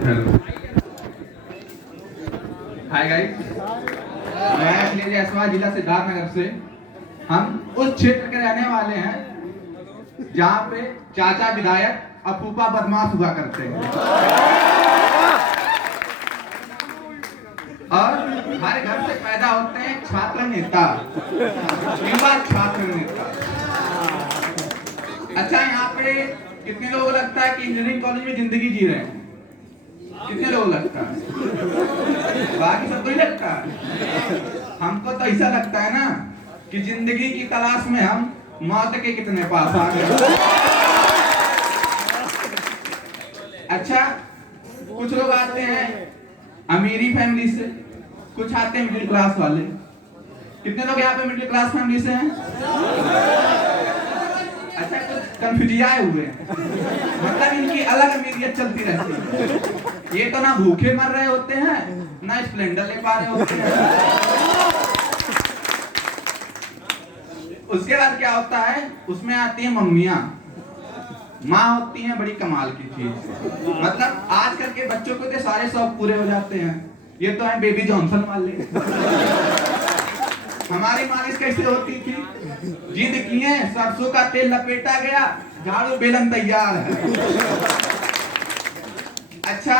Hello, hi guys. मैं अखिलेश जायसवाल, जिला सिद्धार्थनगर से। हम उस क्षेत्र के रहने वाले हैं जहाँ पे चाचा विधायक और फूफा बदमाश हुआ करते हैं, और हमारे घर से पैदा होते हैं छात्र नेता, युवा छात्र नेता। अच्छा, यहाँ पे कितने लोगों को लगता है कि इंजीनियरिंग कॉलेज में जिंदगी जी रहे हैं? कितने लोगों को लगता है? बाकी सबको ही लगता है। हमको तो ऐसा लगता है ना कि जिंदगी की तलाश में हम मौत के कितने पास आ गए। अच्छा, कुछ लोग आते हैं अमीरी फैमिली से, कुछ आते हैं मिडिल क्लास वाले। कितने लोग यहाँ पे मिडिल क्लास फैमिली से हैं? अच्छा, कुछ कंफ्यूजियाए हुए हैं, मतलब इनकी अलग अमीरियत चलती रहती है। ये तो ना भूखे मर रहे होते हैं, ना स्प्लेंडर ले पा रहे होते हैं। उसके बाद क्या होता है, उसमें आती है मम्मियाँ। माँ होती हैं बड़ी कमाल की चीज, मतलब आजकल के बच्चों को तो सारे शौक पूरे हो जाते हैं। ये तो है बेबी जॉनसन वाले। हमारी मालिश कैसे होती थी? जिद किए, सरसों का तेल लपेटा गया, झाड़ू बेलन तैयार है। अच्छा,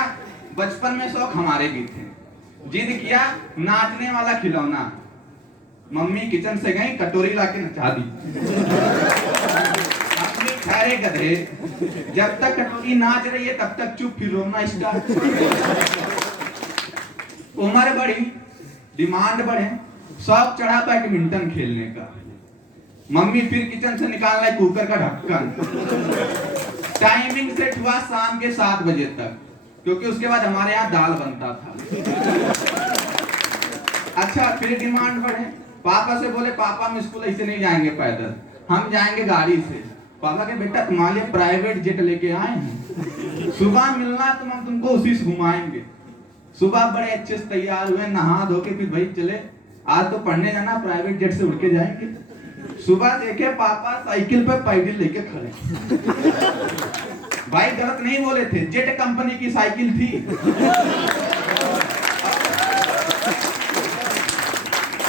बचपन में शौक हमारे भी थे। जिद किया, नाचने वाला खिलौना। मम्मी किचन से गई, कटोरी लाके नचा दी। अपनी ठहरे गधे, जब तक कटोरी नाच रही है तब तक चुप, फिर रोना स्टार्ट। उम्र बढ़ी, डिमांड बढ़े, शौक चढ़ा बैडमिंटन खेलने का। मम्मी फिर किचन से निकाल लाई कुकर का ढक्कन। टाइमिंग सेट हुआ शाम के 7 बजे तक, क्योंकि उसके बाद हमारे यहाँ दाल बनता था। अच्छा, फिर डिमांड बढ़े, पापा से बोले पापा हम स्कूल ऐसे नहीं जाएंगे पैदल, हम जाएंगे गाड़ी से। पापा के बेटा तुम्हारे लिए प्राइवेट जेट लेके आए हैं, सुबह मिलना तो हम तुमको उसी से घुमाएंगे। सुबह बड़े अच्छे से तैयार हुए, नहा धो के, फिर भाई चले आज तो पढ़ने जाना, प्राइवेट जेट से उड़ के जाएंगे। सुबह देखे पापा साइकिल पे पैडल लेके खड़े। भाई गलत नहीं बोले थे, जेट कंपनी की साइकिल थी।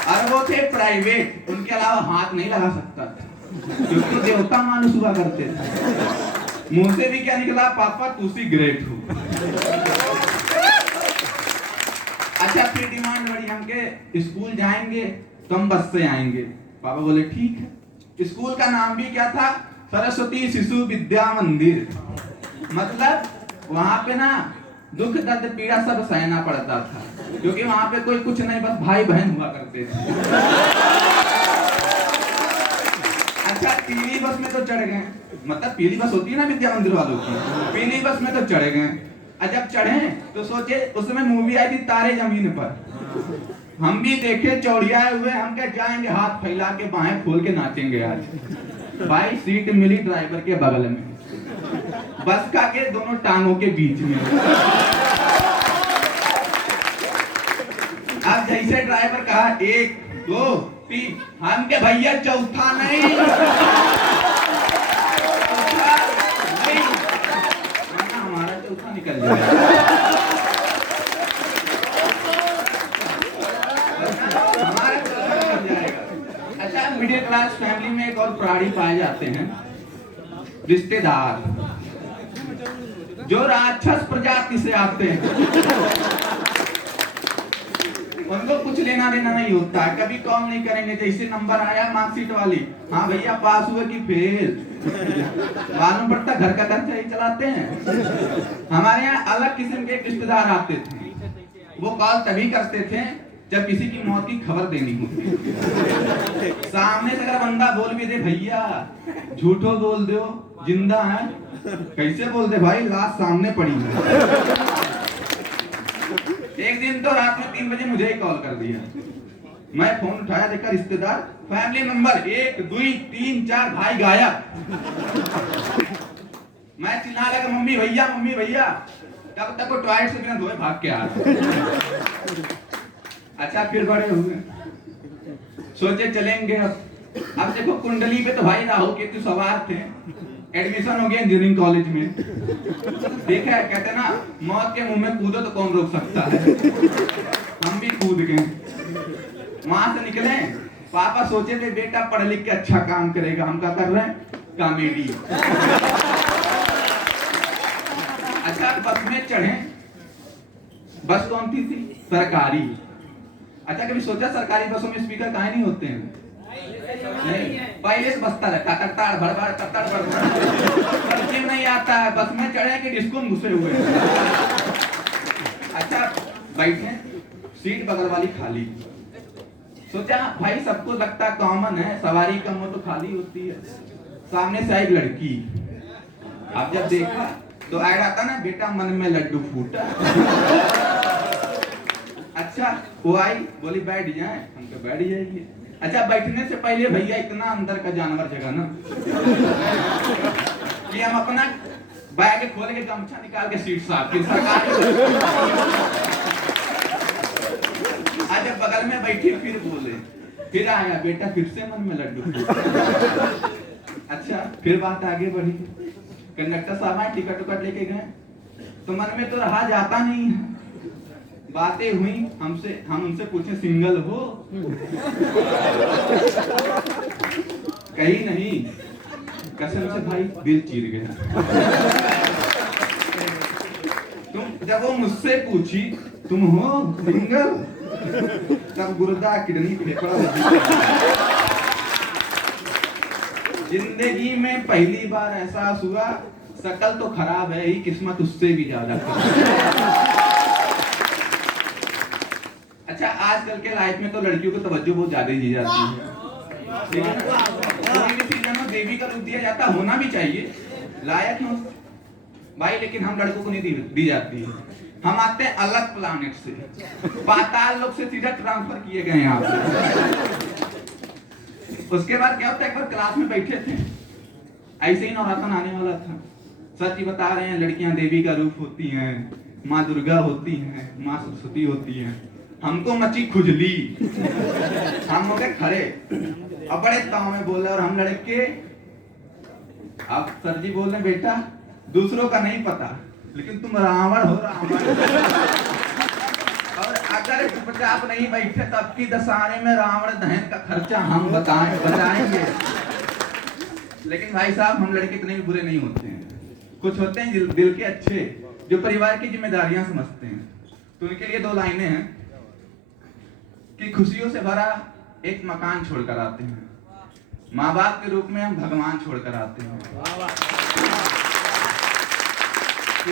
और वो थे प्राइवेट, उनके अलावा हाथ नहीं लगा सकता था, क्योंकि देवता मानुष हुआ करते थे। मुंह से भी क्या निकला, पापा तुसी ग्रेट हो। अच्छा, फिर डिमांड बढ़ी, हम के स्कूल जाएंगे तो हम बस से आएंगे। पापा बोले ठीक है। स्कूल का नाम भी क्या था? सरस्वती शिशु विद्या मंदिर। मतलब वहां पे ना दुख दर्द पीड़ा सब सहना पड़ता था, क्योंकि वहां पे कोई कुछ नहीं, बस भाई बहन हुआ करते थे। अच्छा, पीली बस में तो चढ़ गए, मतलब पीली बस होती है ना विद्या मंदिर वालों की, पीली बस में तो चढ़ गए। जब चढ़े तो सोचे, उसमें मूवी आई थी तारे जमीन पर। हम भी देखे चौड़ियाए हुए, हम क्या जाएंगे हाथ फैला के, बाहें खोल के नाचेंगे आज। भाई सीट मिली ड्राइवर के बगल में, बस का के दोनों टांगों के बीच में। अब जैसे ड्राइवर कहा 1 2 3, हम के भैया चौथा नहीं, हमारा चौथा निकल जाएगा। अच्छा, मिडिल क्लास फैमिली में एक और प्राणी पाए जाते हैं, रिश्तेदार, जो राक्षस प्रजाति से आते हैं। उनको कुछ लेना देना नहीं होता है, कभी कॉल नहीं करेंगे। जैसे नंबर आया मार्कशीट वाली, हाँ भैया पास हुए कि फेल, मालूम पड़ता घर का खर्चा ही चलाते हैं। हमारे यहाँ अलग किस्म के रिश्तेदार आते थे, वो कॉल तभी करते थे जब किसी की मौत की खबर देनी होती। सामने से अगर बंदा बोल भी दे भैया झूठो बोल दो जिंदा है, कैसे बोल दे भाई, लाश सामने पड़ी है। एक दिन तो रात में 3 बजे मुझे ही कॉल कर दिया। मैं फोन उठाया, देखा रिश्तेदार, फैमिली मेंबर 1 2 3 4, भाई गायब। मैं चिल्ला लगा मम्मी भैया, तब तक वो टॉयलेट से बिना धोए भाग के आ रहा। अच्छा, फिर बड़े हुए, सोचे चलेंगे। अब देखो कुंडली पे तो भाई राहु केतु सवार थे, एडमिशन हो गया इंजीनियरिंग कॉलेज में। ठीक है, कहते हैं ना मौत के मुंह में कूदो तो कौन रोक सकता है। हम भी कूद गए, वहां से निकले। पापा सोचे थे बेटा पढ़ लिख के अच्छा काम करेगा, हम क्या कर रहे हैं, कॉमेडी। अच्छा बस में चढ़े, बस कौन सी थी, सरकारी। अच्छा कभी सोचा सरकारी बसों में स्पीकर काहे नहीं होते हैं? नहीं, पहले से बसता रहता तड़ताड़ भड़बड़ तड़ताड़ भड़बड़, क्यों नहीं आता है? बस में चढ़े कि डिस्को में घुसे हुए। अच्छा बैठे, सीट बगल वाली खाली। सोचा भाई सबको लगता कॉमन है, सवारी कम हो तो खाली होती है। सामने से आई एक लड़की, अब जब देखा तो आ रहा था ना बेटा मन में लड्डू फूटा। अच्छा वो आई, बोली बैठ जाए, हम तो बैठ जाइए। अच्छा बैठने से पहले भैया इतना अंदर का जानवर जगह ना कि हम अपना बैग खोल के गमछा निकाल के सीट साफ की सरकारी। आज जब बगल में बैठी फिर बोले, फिर आया बेटा फिर से मन में लड्डू। अच्छा फिर बात आगे बढ़ी, कंडक्टर साहब आए टिकट उकट लेके गए, तो मन में तो रहा जाता नहीं है। बातें हुई हमसे, हम उनसे पूछे सिंगल हो? कहीं नहीं, कसम से भाई दिल चीर गया। तुम जब वो मुझसे पूछी तुम हो सिंगल, तब गुर्दा किडनी फेफड़ा हो गया। जिंदगी में पहली बार एहसास हुआ शकल तो खराब है ही, किस्मत उससे भी ज्यादा खराब। अच्छा आजकल के लाइफ में तो लड़कियों को तवज्जो बहुत ज्यादा दी जाती है, लेकिन कोई भी सीजन में देवी का रूप दिया जाता, होना भी चाहिए, लायक हो भाई, लेकिन हम लड़कों को नहीं दी जाती है। हम आते हैं अलग प्लानेट से, पाताल लोक से सीधा ट्रांसफर किए गए यहाँ पे। उसके बाद क्या होता है, एक बार क्लास में बैठे थे, ऐसे ही नवरात्र आने वाला था, सच ही बता रहे हैं लड़कियां देवी का रूप होती हैं, माँ दुर्गा होती हैं, माँ सरस्वती होती हैं। हमको मची खुजली, हम हो गए खड़े, अब बड़े ताव में बोले, और हम लड़के, अब सर जी बोल रहे बेटा दूसरों का नहीं पता, लेकिन तुम रावण हो, रावण। और अगर चुपचाप नहीं बैठे तो अब की दशहरे में रावण दहन का खर्चा हम बताएंगे। लेकिन भाई साहब हम लड़के इतने भी बुरे नहीं होते हैं, कुछ होते हैं दिल के अच्छे, जो परिवार की जिम्मेदारियां समझते हैं। तो उनके लिए दो लाइनें हैं कि खुशियों से भरा एक मकान छोड़कर आते हैं, माँ बाप के रूप में हम भगवान छोड़कर आते हैं।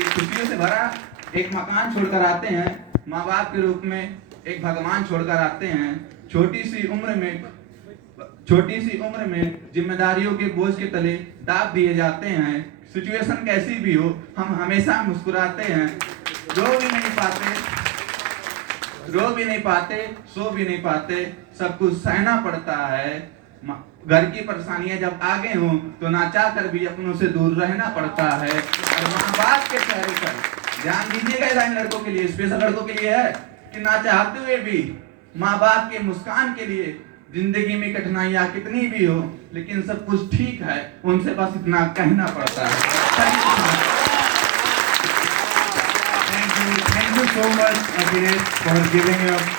खुशियों से भरा एक मकान छोड़कर आते हैं, माँ बाप के रूप में एक भगवान छोड़कर आते हैं। छोटी सी उम्र में जिम्मेदारियों के बोझ के तले दाब दिए जाते हैं। सिचुएशन कैसी भी हो हम हमेशा मुस्कुराते हैं, रो भी नहीं पाते, सो भी नहीं पाते, सब कुछ सहना पड़ता है। घर की परेशानियां जब आगे हों तो नाचा कर भी अपनों से दूर रहना पड़ता है। और माँ बाप के चेहरे पर ध्यान दीजिएगा, इन लड़कों के लिए, स्पेशल लड़कों के लिए है कि ना चाहते हुए भी माँ बाप के मुस्कान के लिए जिंदगी में कठिनाइयां कितनी भी हो, लेकिन सब कुछ ठीक है, उनसे बस इतना कहना पड़ता है। Thank you so much, Akhilesh, for giving your